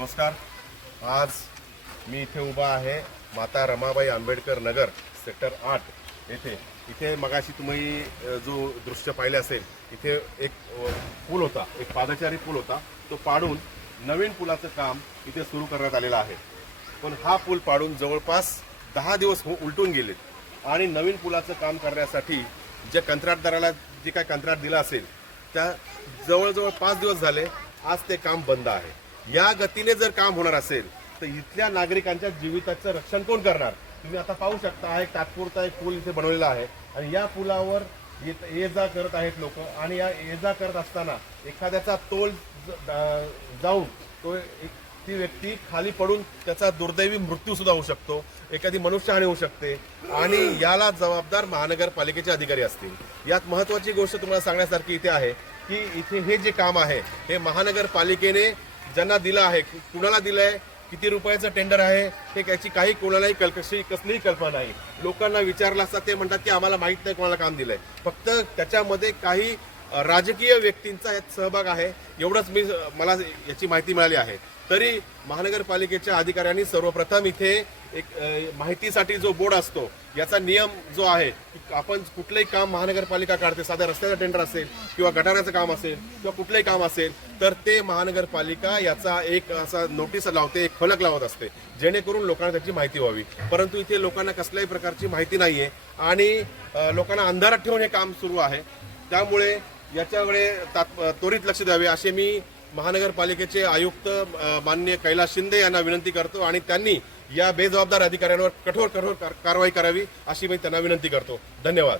नमस्कार। आज मी इथे उभा आहे माता रमाबाई आंबेडकर नगर सेक्टर 8 येथे। इथे मगाशी तुम्ही जो दृश्य पाहिले असेल, इथे एक पूल होता, एक पादचारी पूल होता, तो पाडून नवीन पुलाचं काम इथे सुरू करण्यात आलेलं आहे। पण हा पूल पाडून जवळपास 10 दिवस उलटून गेले आणि नवीन पुलाचं काम करण्यासाठी जे कंत्राटदाराला जे काय कंत्राट दिलं असेल त्या जवळजवळ 5 दिवस झाले, आज ते काम बंद आहे। या गतीने जर काम होणार असेल तर इथल्या नागरिकांच्या जीविताचं रक्षण कोण करणार? तुम्ही आता पाहू शकता, हा एक तात्पुरता एक पूल इथे बनवलेला आहे आणि या पुलावर ये जा करत आहेत लोक आणि या ये जा करत असताना एखाद्याचा तोल जाऊन तो ती व्यक्ती खाली पडून त्याचा दुर्दैवी मृत्यू सुद्धा होऊ शकतो, एखादी मनुष्यहानी होऊ शकते आणि याला जबाबदार महानगरपालिकेचे अधिकारी असतील। यात महत्त्वाची गोष्ट तुम्हाला सांगण्यासारखी इथे आहे की इथे हे जे काम आहे हे महानगरपालिकेने ज्यांना दिलं आहे, कुणाला दिलं आहे, किती रुपयाचं टेंडर आहे हे त्याची काही कोणालाही कसलीही कल्पना नाही। लोकांना विचारलं असता ते म्हणतात की आम्हाला माहीत नाही कोणाला काम दिलंय, फक्त त्याच्यामध्ये काही राजकीय व्यक्तींचा यात सहभाग आहे, एवढंच मला याची माहिती मिळाली आहे। तरी महानगरपालिकेच्या अधिकाऱ्यांनी सर्वप्रथम इथे एक माहितीसाठी जो बोर्ड असतो याचा नियम जो आहे की आपण कुठलंही काम महानगरपालिका काढते, साध्या रस्त्याचं टेंडर असेल किंवा गटाराचं काम असेल किंवा कुठलंही काम असेल तर ते महानगरपालिका याचा एक असा नोटीस लावते, एक फलक लावत असते जेणेकरून लोकांना त्याची माहिती व्हावी। परंतु इथे लोकांना कसल्याही प्रकारची माहिती नाहीये आणि लोकांना अंधारात ठेवून हे काम सुरू आहे। त्यामुळे याच्याकडे त्वरित लक्ष द्यावे असे मी महानगरपालिकेचे आयुक्त माननीय कैलास शिंदे यांना विनंती करतो आणि त्यांनी या बेजबाबदार अधिकाऱ्यांवर कठोर कारवाई करावी अशी मी त्यांना विनंती करतो। धन्यवाद।